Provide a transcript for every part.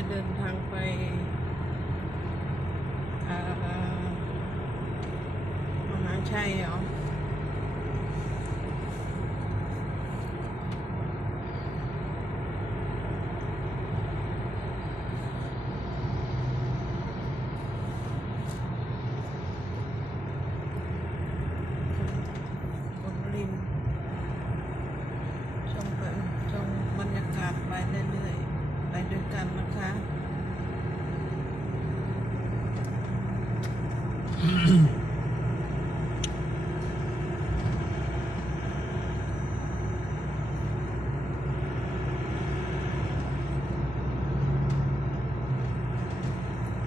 จะเดินทางไปอ่ามหาชัยเหรอ บนริมชมไปชมบรรยากาศไปเรื่อยๆ ไปด้วยกันนะคะ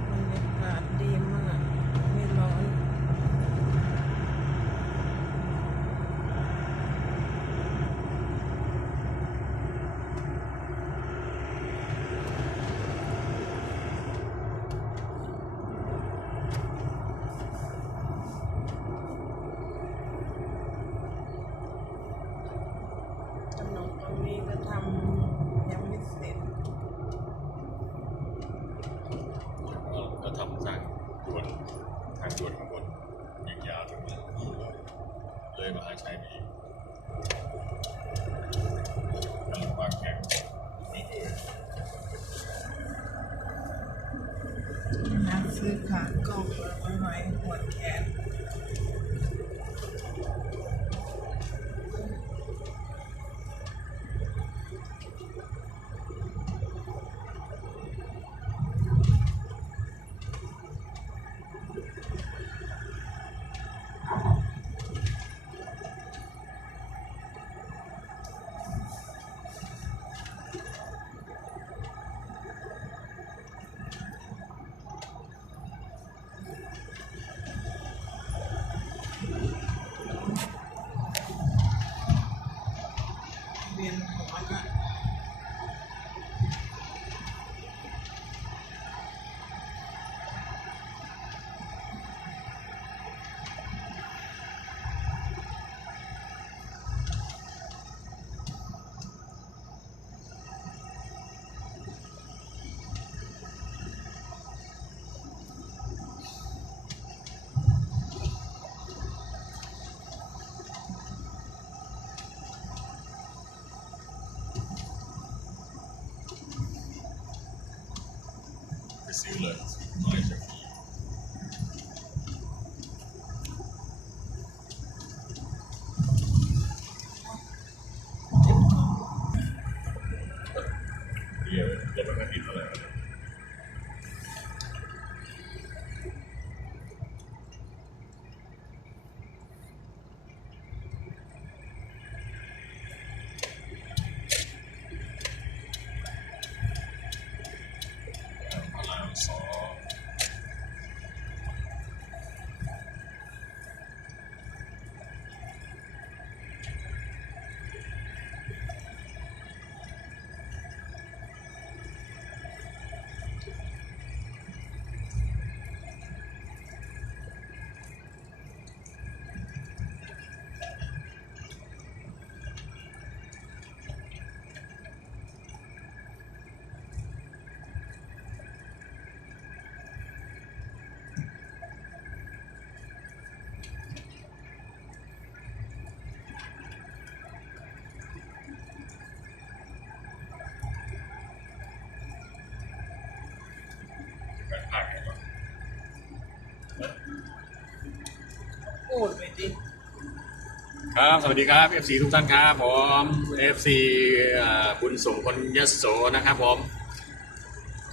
บรรยากาศดีมาก ไม่ร้อน ถนนตรงนี้ก็ทำยังไม่เสร็จ ก็ทำทางด่วนทางด่วนข้างบนยิงยาวถึง เลยมหาชัยไปอีกกำลังวางแผนนี่เออนักซื้อขากล้องมาไว้หัวแขน เวียนหัวละ ไปซื้อเลยน้อยจะมีเดี๋ยวรถมันไม่ติดเท่าไหร่พระรามสอง การภาคไหนก่อน พูดไปดิครับ สวัสดีครับ FC ทุกท่านครับผม FC บุญส่งคนยโสนะครับผม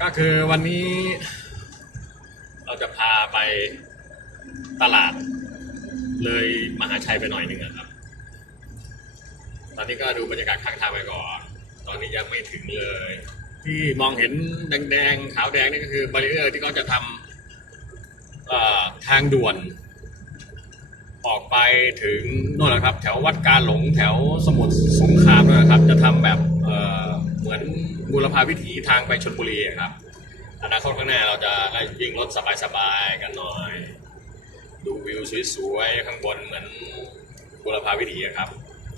ก็คือวันนี้ เราจะพาไปตลาด เลยมหาชัยไปหน่อยนึงอะครับ ตอนนี้ก็ดูบรรยากาศข้างทางไปก่อน ตอนนี้ยังไม่ถึงเลย ที่มองเห็นแดงๆขาวแดงนี่ก็คือบาริเออร์ที่เขาจะทำทางด่วน ออกไปถึงโน่นแหละครับ แถววัดกาหลงแถวสมุทรสงครามนั่นะครับ จะทำแบบเเหมือนบูรพาวิถีทางไปชลบุรีอะครับอนาคตข้างหน้าเราจะได้วิ่งรถสบายๆกันหน่อย ดูวิวสวยๆข้างบนเหมือนบูรพาวิถีครับ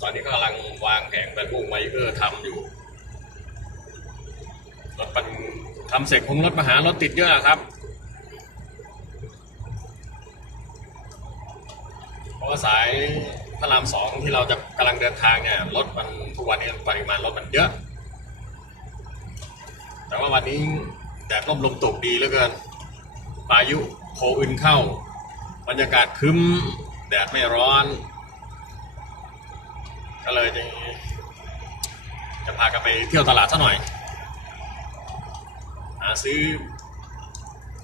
ตอนนี้ก็กำลังวางแผงเป็นพวกไวเออร์ทำอยู่ รถบรรทำเสร็จคงรถมาหารถติดเยอะครับเพราะว่าสายพระรามสองที่เราจะกำลังเดินทางเนี่ยรถมันทุกวันนี้ปริมาณรถมันเยอะ แต่ว่าวันนี้แดดร่มลมตกดีเหลือเกินพายุโพอึนเข้า บรรยากาศคึ้มแดดไม่ร้อน ก็เลยจะจะพากันไปเที่ยวตลาดซะหน่อย ซื้อ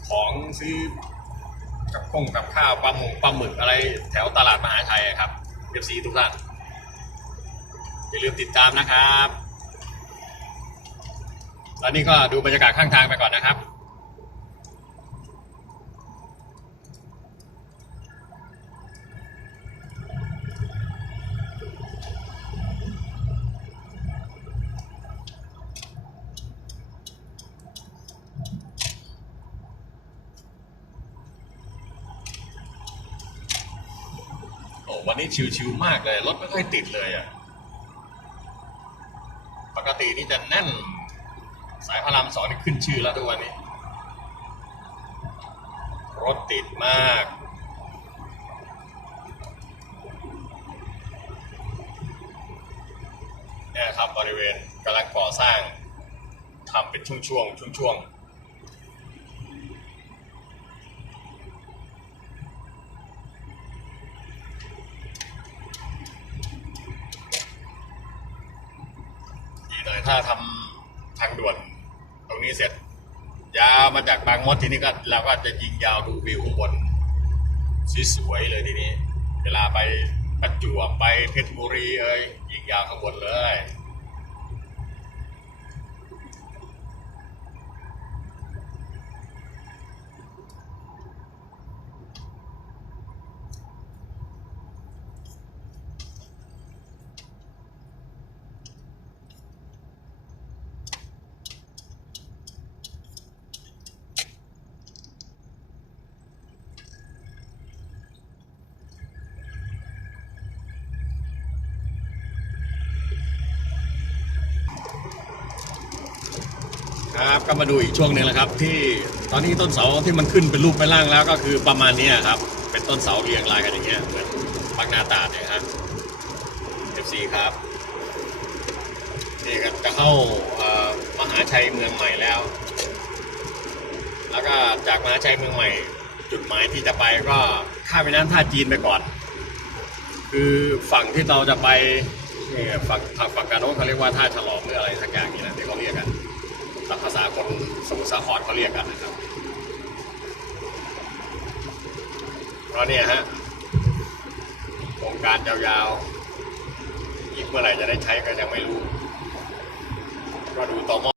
ของซื้อกับกงกับข้าวปลาหมึกปลาหมึกอะไรแถวตลาดมหาชัยครับเอฟซีทุกท่านอย่าลืมติดตามนะครับแล้วนี่ก็ดูบรรยากาศข้างทางไปก่อนนะครับ โอ้วันนี้ชิวๆมากเลย รถไม่ค่อยติดเลยอะ ปกตินี่จะแน่น สายพระรามสองนี่ขึ้นชื่อแล้วทุกวันนี้ รถติดมากเนี่ยครับบริเวณกำลังก่อสร้างทำเป็นช่วงๆช่วงๆ ดีเลย ถ้าทำทางด่วนตรงนี้เสร็จ ยาวมาจากบางมดทีนี้ก็เราก็จะยิงยาวดูวิวข้างบนสวยๆเลยทีนี้ เวลาไปประจวบไปเพชรบุรีเอ้ยยิงยาวข้างบนเลย ครับก็มาดูอีกช่วงหนึ่งแล้วครับ ที่ตอนนี้ต้นเสาที่มันขึ้นเป็นรูปเป็นร่างแล้วก็คือประมาณนี้ครับ เป็นต้นเสาเรียงรายกันอย่างเงี้ยเหมือนบางนาตาดเนี่ยครับ FC ครับนี่ก็จะเข้ามหาชัยเมืองใหม่แล้ว แล้วก็จากมหาชัยเมืองใหม่ จุดหมายที่จะไปก็ข้ามไปน้ำท่าจีนไปก่อน คือฝั่งที่เราจะไปเนี่ยฝั่งฝั่งฝั่งการโน้นเขาเรียกว่าท่าฉลอมหรืออะไรสักอย่างนี้น ของสมุทรสาครเขาเรียกกันนะครับเพราะเนี่ยฮะโครงการยาวๆอีกเมื่อไหร่จะได้ใช้ก็ยังไม่รู้ก็ดูต่อมอ